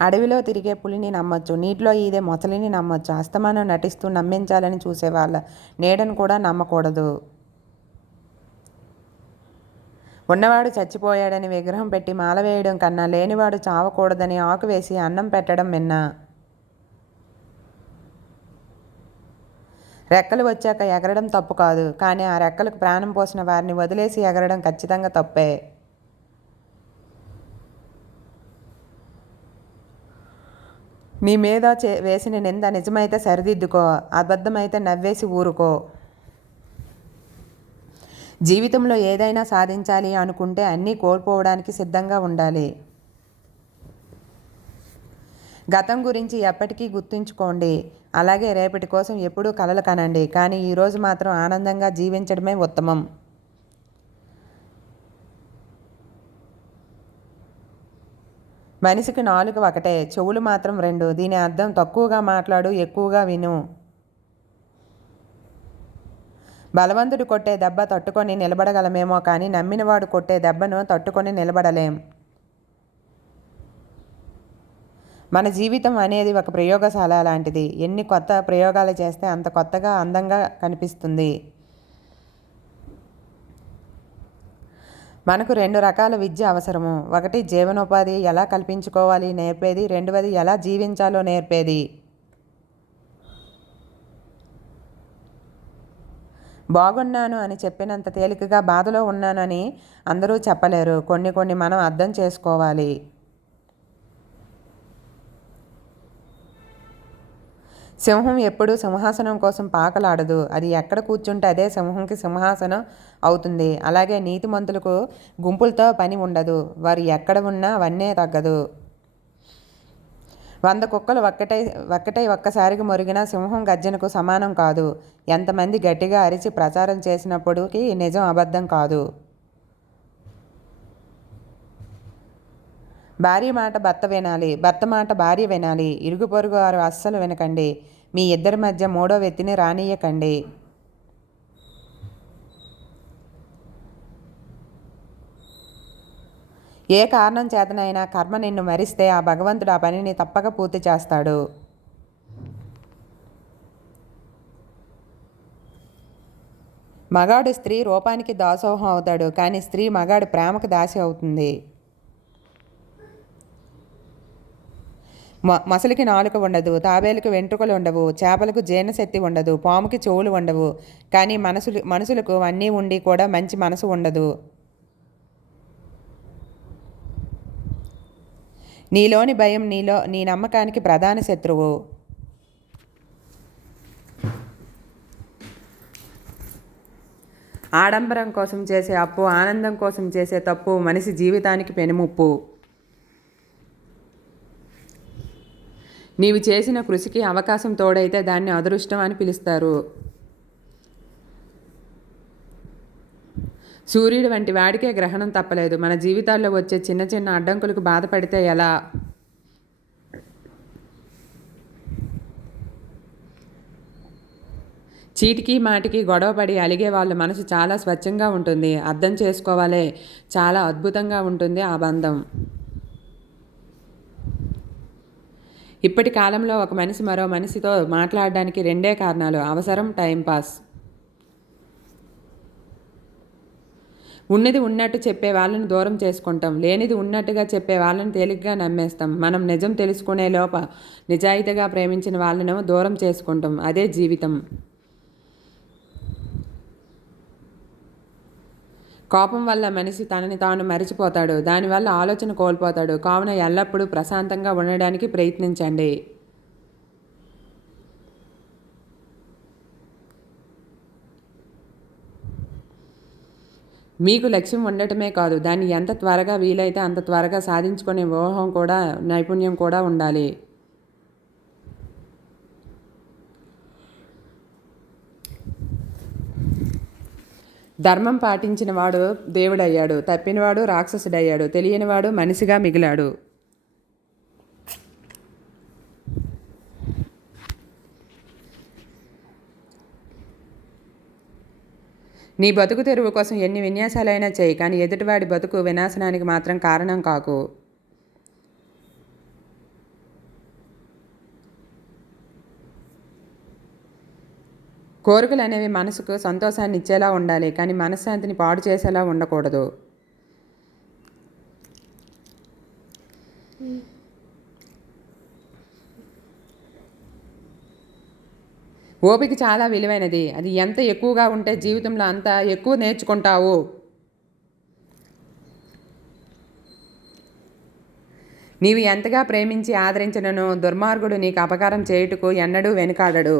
అడవిలో తిరిగే పులిని నమ్మొచ్చు, నీటిలో ఈదే మొసలిని నమ్మొచ్చు, అస్తమానం నటిస్తూ నమ్మించాలని చూసేవాళ్ళ నీడను కూడా నమ్మకూడదు. ఉన్నవాడు చచ్చిపోయాడని విగ్రహం పెట్టి మాల వేయడం కన్నా లేనివాడు చావకూడదని ఆకు వేసి అన్నం పెట్టడం మిన్న. రెక్కలు వచ్చాక ఎగరడం తప్పు కాదు, కానీ ఆ రెక్కలకు ప్రాణం పోసిన వారిని వదిలేసి ఎగరడం ఖచ్చితంగా తప్పే. నీ మీద వేసిన నింద నిజమైతే సరిదిద్దుకో, అబద్ధమైతే నవ్వేసి ఊరుకో. జీవితంలో ఏదైనా సాధించాలి అనుకుంటే అన్నీ కోల్పోవడానికి సిద్ధంగా ఉండాలి. గతం గురించి ఎప్పటికీ గుర్తుంచుకోండి, అలాగే రేపటి కోసం ఎప్పుడూ కలలు కనండి, కానీ ఈరోజు మాత్రం ఆనందంగా జీవించడమే ఉత్తమం. మనిషికి నాలుక ఒకటే, చెవులు మాత్రం రెండు. దీని అర్థం తక్కువగా మాట్లాడు, ఎక్కువగా విను. బలవంతుడు కొట్టే దెబ్బ తట్టుకొని నిలబడగలమేమో, కానీ నమ్మినవాడు కొట్టే దెబ్బను తట్టుకొని నిలబడలేం. మన జీవితం అనేది ఒక ప్రయోగశాల లాంటిది. ఎన్ని కొత్త ప్రయోగాలు చేస్తే అంత కొత్తగా అందంగా కనిపిస్తుంది. మనకు 2 రకాల విద్య అవసరము. ఒకటి జీవనోపాధి ఎలా కల్పించుకోవాలి నేర్పేది, రెండవది ఎలా జీవించాలో నేర్పేది. బాగున్నాను అని చెప్పినంత తేలికగా బాధలో ఉన్నానని అందరూ చెప్పలేరు. కొన్ని మనం అర్థం చేసుకోవాలి. సింహం ఎప్పుడూ సింహాసనం కోసం పాకలాడదు, అది ఎక్కడ కూర్చుంటే అదే సింహంకి సింహాసనం అవుతుంది. అలాగే నీతిమంతులకు గుంపులతో పని ఉండదు, వారు ఎక్కడ ఉన్నా వన్నే తగ్గదు. 100 కుక్కలు ఒక్కటై ఒక్కసారికి మొరిగిన సింహం గర్జనకు సమానం కాదు. ఎంతమంది గట్టిగా అరిచి ప్రచారం చేసినప్పటికీ నిజం అబద్ధం కాదు. భార్య మాట భర్త వినాలి, భర్త మాట భార్య వినాలి. ఇరుగు పొరుగు వారు అస్సలు వినకండి. మీ ఇద్దరి మధ్య మూడో వ్యక్తిని రానియకండి. ఏ కారణం చేతనైనా కర్మ నిన్ను మరిస్తే ఆ భగవంతుడు ఆ పనిని తప్పక పూర్తి చేస్తాడు. మగాడు స్త్రీ రూపానికి దాసోహం అవుతాడు, కానీ స్త్రీ మగాడి ప్రేమకు దాసి అవుతుంది. మొసలికి నాలుక ఉండదు, తాబేలుకు వెంట్రుకలు ఉండవు, చేపలకు జీర్ణశక్తి ఉండదు, పాముకి చెవులు ఉండవు, కానీ మనుషులకు అన్నీ ఉండి కూడా మంచి మనసు ఉండదు. నీలోని భయం నీ నమ్మకానికి ప్రధాన శత్రువు. ఆడంబరం కోసం చేసే అప్పు, ఆనందం కోసం చేసే తప్పు మనిషి జీవితానికి పెనుముప్పు. నీవు చేసిన కృషికి అవకాశం తోడైతే దాన్ని అదృష్టం అని పిలుస్తారు. సూర్యుడు వంటి వాడికే గ్రహణం తప్పలేదు. మన జీవితాల్లో వచ్చే చిన్న చిన్న అడ్డంకులకు బాధపడితే ఎలా? చీటికి మాటికి గొడవపడి అలిగే వాళ్ళ మనసు చాలా స్వచ్ఛంగా ఉంటుంది. అర్థం చేసుకోవాలే, చాలా అద్భుతంగా ఉంటుంది ఆ బంధం. ఇప్పటి కాలంలో ఒక మనిషి మరో మనిషితో మాట్లాడడానికి 2 కారణాలు: అవసరం, టైంపాస్. ఉన్నది ఉన్నట్టు చెప్పే వాళ్ళని దూరం చేసుకుంటాం, లేనిది ఉన్నట్టుగా చెప్పే వాళ్ళని తేలిగ్గా నమ్మేస్తాం. మనం నిజం తెలుసుకునే లోప నిజాయితీగా ప్రేమించిన వాళ్ళను దూరం చేసుకుంటాం. అదే జీవితం. కోపం వల్ల మనిషి తనని తాను మరిచిపోతాడు, దానివల్ల ఆలోచన కోల్పోతాడు. కావున ఎల్లప్పుడూ ప్రశాంతంగా ఉండడానికి ప్రయత్నించండి. మీకు లక్ష్యం ఉండటమే కాదు, దాన్ని ఎంత త్వరగా వీలైతే అంత త్వరగా సాధించుకునే వ్యూహం కూడా, నైపుణ్యం కూడా ఉండాలి. ధర్మం పాటించిన వాడు దేవుడయ్యాడు, తప్పినవాడు రాక్షసుడయ్యాడు, తెలియనివాడు మనిషిగా మిగిలాడు. నీ బతుకు తెరువు కోసం ఎన్ని విన్యాసాలైనా చేయి, కానీ ఎదుటివాడి బతుకు వినాశనానికి మాత్రం కారణం కాకు. కోరికలు అనేవి మనసుకు సంతోషాన్ని ఇచ్చేలా ఉండాలి, కానీ మనశ్శాంతిని పాడు చేసేలా ఉండకూడదు. ఓపిక చాలా విలువైనది. అది ఎంత ఎక్కువగా ఉంటే జీవితంలో అంత ఎక్కువ నేర్చుకుంటావు. నీవు ఎంతగా ప్రేమించి ఆదరించినను దుర్మార్గుడు నీకు అపకారం చేయుటకు ఎన్నడూ వెనుకాడడు.